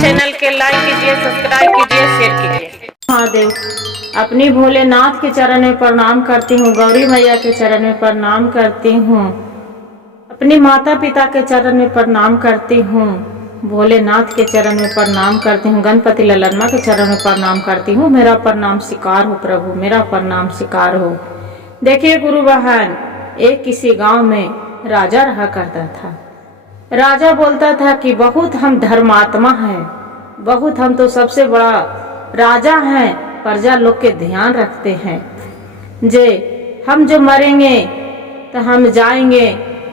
Channel के like कीजिए, subscribe कीजिए, शेयर कीजिए। महादेव, अपनी भोलेनाथ के चरण में प्रणाम करती हूँ, गौरी मैया के चरण में प्रणाम करती हूँ, अपने माता पिता के चरण में प्रणाम करती हूँ, भोलेनाथ के चरण में प्रणाम करती हूँ, गणपति ललनमा के चरण में प्रणाम करती हूँ। मेरा प्रणाम स्वीकार हो प्रभु, मेरा प्रणाम स्वीकार हो। देखिए गुरु बहन, एक किसी गांव में राजा रहा करता था। राजा बोलता था कि बहुत हम धर्मात्मा हैं, बहुत हम तो सबसे बड़ा राजा हैं, प्रजा लोग के ध्यान रखते हैं। जे हम जो मरेंगे तो हम जाएंगे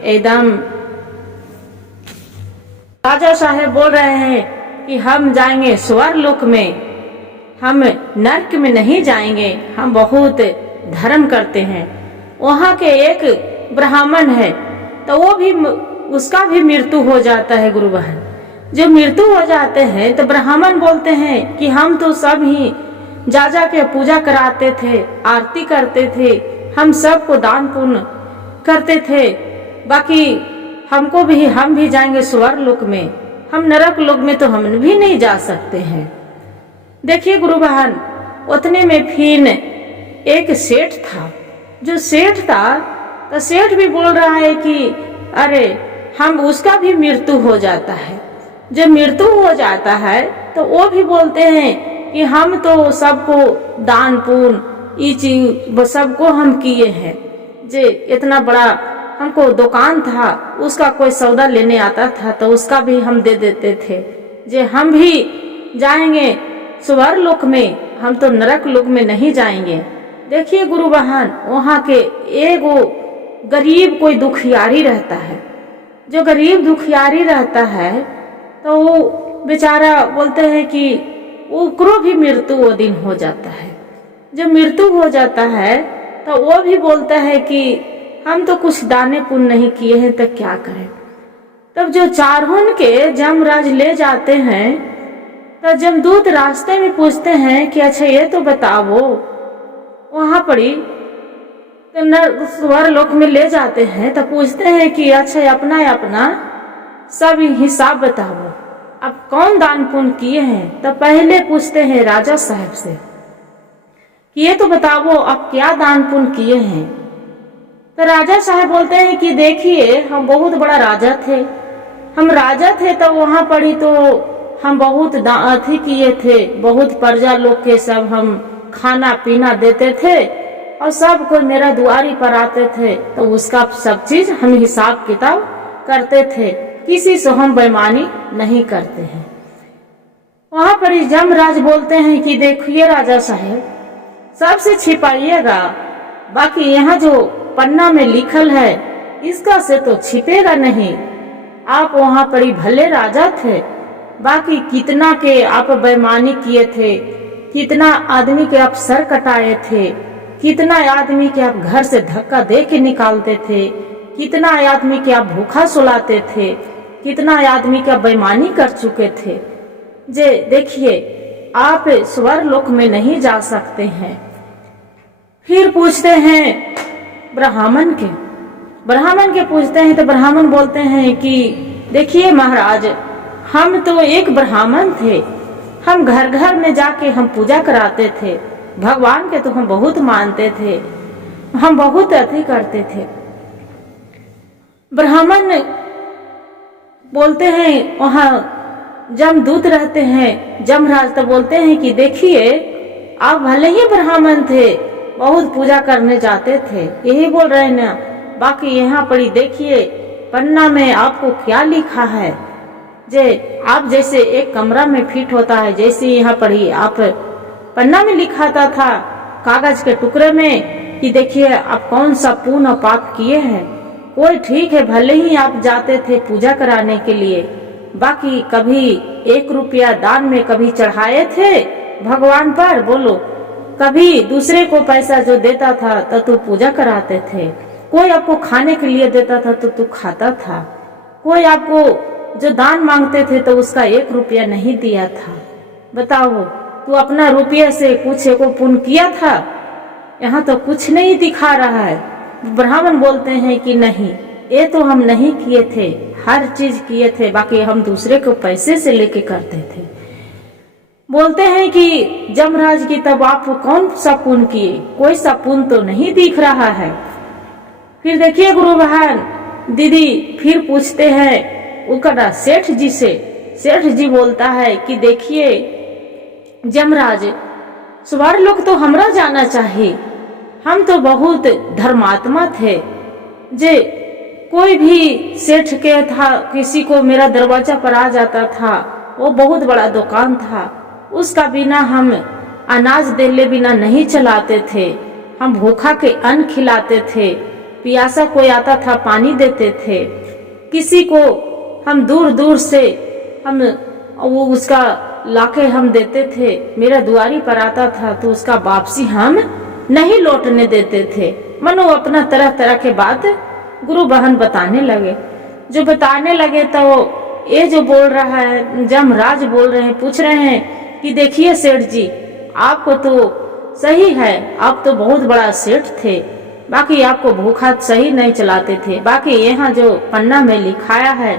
एकदम, राजा साहेब बोल रहे हैं कि हम जाएंगे स्वर्ग लोक में, हम नरक में नहीं जाएंगे, हम बहुत धर्म करते हैं। वहाँ के एक ब्राह्मण है तो वो भी, उसका भी मृत्यु हो जाता है गुरु बहन। जो मृत्यु हो जाते हैं तो ब्राह्मण बोलते हैं कि हम तो सब ही जा के पूजा कराते थे, आरती करते थे, हम सबको दान पुण्य करते थे, बाकी हमको भी, हम भी जाएंगे स्वर्ग लोक में, हम नरक लोक में तो हम भी नहीं जा सकते हैं। देखिए गुरु बहन, उतने में फिर एक सेठ था। जो सेठ था तो सेठ भी बोल रहा है कि अरे हम, उसका भी मृत्यु हो जाता है। जब मृत्यु हो जाता है तो वो भी बोलते हैं कि हम तो सबको दान पुण्य ये चीज सबको हम किए हैं। जे इतना बड़ा हमको दुकान था, उसका कोई सौदा लेने आता था तो उसका भी हम दे देते थे। जे हम भी जाएंगे स्वर्ग लोक में, हम तो नरक लोक में नहीं जाएंगे। देखिए गुरु बहन, वहाँ के एगो गरीब कोई दुखियारी रहता है। जो गरीब दुखियारी रहता है तो वो बेचारा बोलते हैं कि उसको भी मृत्यु वो दिन हो जाता है। जब मृत्यु हो जाता है तो वो भी बोलता है कि हम तो कुछ दाने पुण्य नहीं किए हैं तो क्या करें। तब जो चारों के यमराज ले जाते हैं तो जमदूत रास्ते में पूछते हैं कि अच्छा ये तो बताओ, वहां पड़ी तो स्वर्ग लोक में ले जाते हैं तो पूछते हैं कि अच्छा अपना अपना सब हिसाब बताओ, अब कौन दान पुण्य किए हैं। तो पहले पूछते हैं राजा साहब से कि ये तो बताओ आप क्या दान पुण्य किए हैं। तो राजा साहब बोलते हैं कि देखिए हम बहुत बड़ा राजा थे, हम राजा थे तो वहां पड़ी तो हम बहुत अथी किए थे, बहुत प्रजा लोग के सब हम खाना पीना देते थे और सब कोई मेरा दुआरी पर आते थे तो उसका सब चीज हम हिसाब किताब करते थे, किसी से हम बेईमानी नहीं करते हैं। वहां पर यमराज बोलते हैं कि देखिए राजा साहब, सबसे छिपाइएगा, बाकी यहाँ जो पन्ना में लिखल है इसका से तो छिपेगा नहीं। आप वहां पर भले राजा थे, बाकी कितना के आप बेईमानी किए थे, कितना आदमी के आप सर कटाए थे, कितना आदमी के आप घर से धक्का दे के निकालते थे, कितना आदमी के आप भूखा सुलाते थे, कितना आदमी का बेईमानी कर चुके थे। जे देखिए आप स्वर्ग लोक में नहीं जा सकते हैं। फिर पूछते हैं ब्राह्मण के पूछते हैं तो ब्राह्मण बोलते हैं कि देखिए महाराज, हम तो एक ब्राह्मण थे, हम घर घर में जाके हम पूजा कराते थे, भगवान के तो हम बहुत मानते थे, हम बहुत अति करते थे। ब्राह्मण बोलते हैं, वहाँ जमदूत रहते हैं, जमराज तो बोलते हैं कि देखिए आप भले ही ब्राह्मण थे, बहुत पूजा करने जाते थे, यही बोल रहे हैं ना, बाकी यहाँ पढ़ी देखिए पन्ना में आपको क्या लिखा है। जे आप जैसे एक कमरा में फिट होता है, जैसे यहाँ पढ़ी आप पन्ना में लिखाता था कागज के टुकड़े में कि देखिए आप कौन सा पुण्य और पाप किए हैं। कोई ठीक है, भले ही आप जाते थे पूजा कराने के लिए, बाकी कभी 1 रुपया दान में कभी चढ़ाए थे भगवान पर, बोलो कभी दूसरे को पैसा जो देता था तो तू पूजा कराते थे, कोई आपको खाने के लिए देता था तो तू खाता था, कोई आपको जो दान मांगते थे तो उसका 1 रुपया नहीं दिया था। बताओ तू अपना रुपये से कुछ को पुण्य किया था? यहाँ तो कुछ नहीं दिखा रहा है। ब्राह्मण बोलते हैं कि नहीं, ये तो हम नहीं किए थे, हर चीज किए थे, बाकी हम दूसरे को पैसे से लेके करते थे। बोलते हैं कि जमराज की तब आप कौन सा पुण्य किए, कोई सा पुण्य तो नहीं दिख रहा है। फिर देखिए गुरु बहन दीदी फिर पूछते हैं उकड़ा सेठ जी से। सेठ जी बोलता है कि देखिए जमराज, स्वर्ग लोक तो हमरा जाना चाहिए, हम तो बहुत धर्मात्मा थे। जे कोई भी सेठ के था, किसी को मेरा दरवाजा पर आ जाता था, वो बहुत बड़ा दुकान था, उसका बिना हम अनाज देले बिना नहीं चलाते थे। हम भूखा के अन्न खिलाते थे, प्यासा कोई आता था पानी देते थे। किसी को हम दूर दूर से हम वो उसका लाके हम देते थे, मेरा दुआरी पर आता था तो उसका वापसी हम नहीं लौटने देते थे। मनो अपना तरह तरह के बात गुरु बहन बताने लगे। जो बताने लगे तो ये जो बोल रहा है जमराज बोल रहे हैं, पूछ रहे हैं कि देखिए सेठ जी, आपको तो सही है, आप तो बहुत बड़ा सेठ थे, बाकी आपको भूखा सही नहीं चलाते थे। बाकी यहाँ जो पन्ना में लिखाया है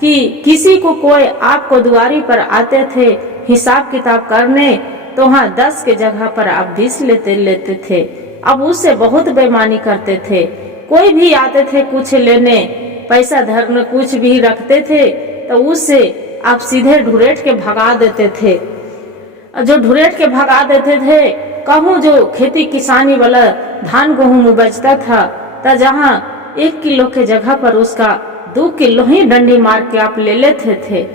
कि किसी को कोई आपको दुआरी पर आते थे हिसाब किताब करने, तो हाँ 10 के जगह पर आप 20 लेते थे। अब उससे बहुत बेईमानी करते थे। कोई भी आते थे कुछ लेने, पैसा धरने कुछ भी रखते थे तो उससे आप सीधे ढुरेट के भगा देते थे। जो ढुरेट के भगा देते थे, कहूँ जो खेती किसानी वाला धान गेहूं बचता था, तो जहाँ 1 किलो के जगह पर उसका 2 किलो ही डंडी मार के आप ले लेते थे।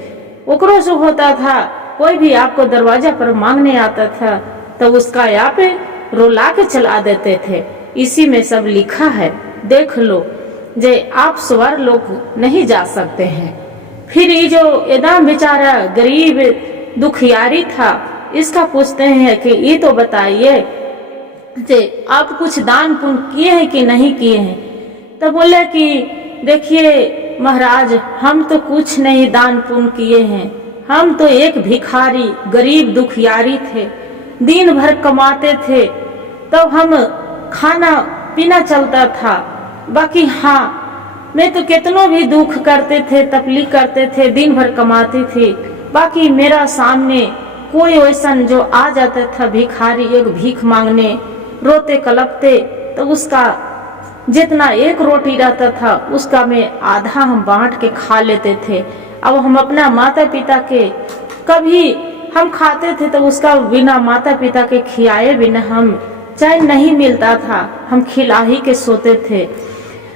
ओकरो जो होता था, कोई भी आपको दरवाजा पर मांगने आता था तो उसका यहाँ पे रोला के चला देते थे। इसी में सब लिखा है, देख लो, जे आप स्वर्ग लोक नहीं जा सकते हैं। फिर ये जो एकदम बेचारा गरीब दुखियारी था, इसका पूछते हैं कि ये तो बताइए जे आप कुछ दान पुण्य किए हैं कि नहीं किए हैं। तो बोले कि देखिए महाराज, हम तो कुछ नहीं दान पुण्य किए हैं, हम तो एक भिखारी गरीब दुखियारी थे, दिन भर कमाते थे तो हम खाना पीना चलता था। बाकी हाँ, मैं तो कितनों भी दुख करते थे, तकलीफ करते थे, दिन भर कमाती थी, बाकी मेरा सामने कोई वैसा जो आ जाता था भिखारी एक भीख मांगने, रोते कलपते, तो उसका जितना 1 रोटी रहता था उसका मैं आधा हम बांट के खा लेते थे। अब हम अपना माता पिता के कभी हम खाते थे तो उसका बिना माता पिता के खिलाए बिना हम चैन नहीं मिलता था, हम खिला ही के सोते थे।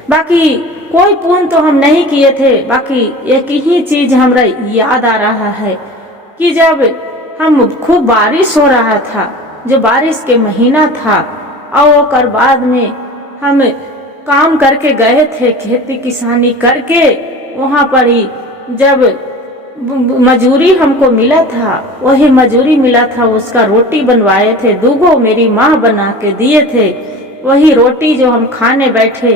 बाकी कोई पुण्य तो हम नहीं किए थे। बाकी एक ही चीज हमरा याद आ रहा है कि जब हम खूब बारिश हो रहा था, जो बारिश के महीना था, और बाद में हम काम करके गए थे, खेती किसानी करके, वहाँ पर ही जब मजूरी हमको मिला था, वही मजूरी मिला था, उसका रोटी बनवाए थे, 2 मेरी माँ बना के दिए थे। वही रोटी जो हम खाने बैठे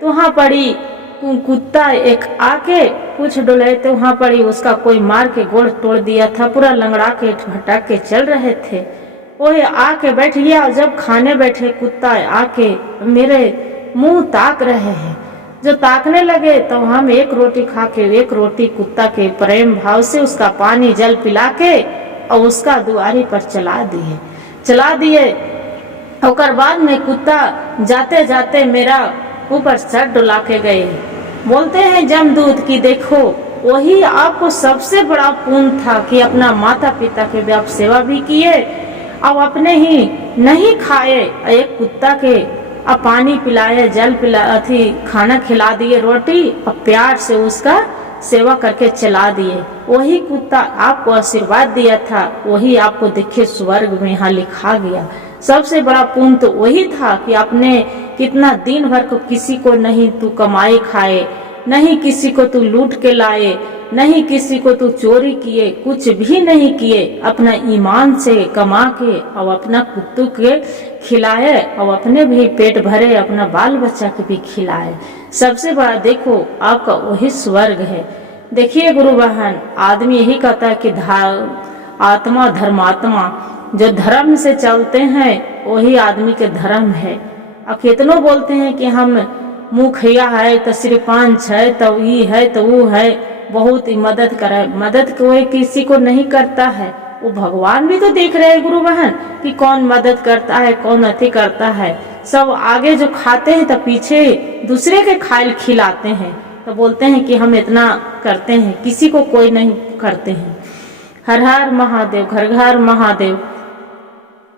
तो वहाँ पड़ी कुत्ता एक आके कुछ डोले, तो वहाँ पड़ी उसका कोई मार के गोड़ तोड़ दिया था, पूरा लंगड़ा के भटक के चल रहे थे। वही आके बैठ गया, और जब खाने बैठे कुत्ता आके मेरे मुंह ताक रहे हैं। जो ताकने लगे तो हम 1 रोटी खा के 1 रोटी कुत्ता के प्रेम भाव से उसका पानी जल पिला के और उसका दुआरी पर चला दिए। और बाद में कुत्ता जाते जाते मेरा ऊपर सर डुला के गए। बोलते हैं जमदूत की देखो, वही आपको सबसे बड़ा पुण्य था कि अपना माता पिता के भी आप सेवा भी किए और अपने ही नहीं खाए, एक कुत्ता के अब पानी पिलाए, जल पिला, खाना खिला दिए, रोटी, और प्यार से उसका सेवा करके चला दिए। वही कुत्ता आपको आशीर्वाद दिया था, वही आपको देखिए स्वर्ग में यहाँ लिखा गया। सबसे बड़ा पुण्य तो वही था कि आपने कितना दिन भर को किसी को नहीं तू कमाई खाए, नहीं किसी को तू लूट के लाए, नहीं किसी को तू चोरी किए, कुछ भी नहीं किए, अपना ईमान से कमा के और अपना कुत्तू के खिलाए और अपने भी पेट भरे, अपना बाल बच्चा के भी खिलाए। सबसे बड़ा देखो आपका वही स्वर्ग है। देखिए गुरु बहन, आदमी यही कहता है कि आत्मा धर्मात्मा, जो धर्म से चलते हैं वही आदमी के धर्म है। और कितनों बोलते हैं कि हम मुखिया है तो सरपंच है तो ये है तो वो है, बहुत ही मदद करे। मदद कोई किसी को नहीं करता है, वो भगवान भी तो देख रहे हैं गुरु बहन कि कौन मदद करता है कौन अति करता है। सब आगे जो खाते हैं तो पीछे दूसरे के खाइल खिलाते हैं, तो बोलते हैं कि हम इतना करते हैं, किसी को कोई नहीं करते हैं। हर हर महादेव, घर घर महादेव।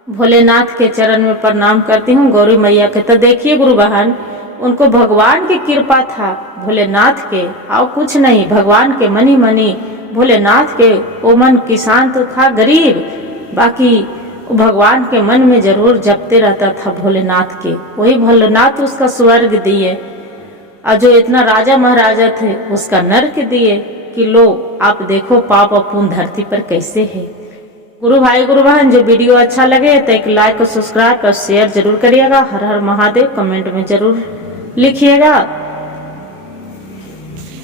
भोलेनाथ के चरण में प्रणाम करती हूँ, गौरी मैया के। तो देखिए गुरु बहन, उनको भगवान की कृपा था, भोलेनाथ के, और कुछ नहीं, भगवान के मनी मनी भोलेनाथ के। वो मन किसान तो था गरीब, बाकी भगवान के मन में जरूर जपते रहता था भोलेनाथ के। वही भोलेनाथ उसका स्वर्ग दिए, और जो इतना राजा महाराजा थे उसका नरक दिए कि लो आप देखो पाप अपूर्ण धरती पर कैसे है। गुरु भाई गुरु बहन, जो वीडियो अच्छा लगे तो एक लाइक और सब्सक्राइब और शेयर जरूर करिएगा। हर हर महादेव कमेंट में जरूर लिखिएगा।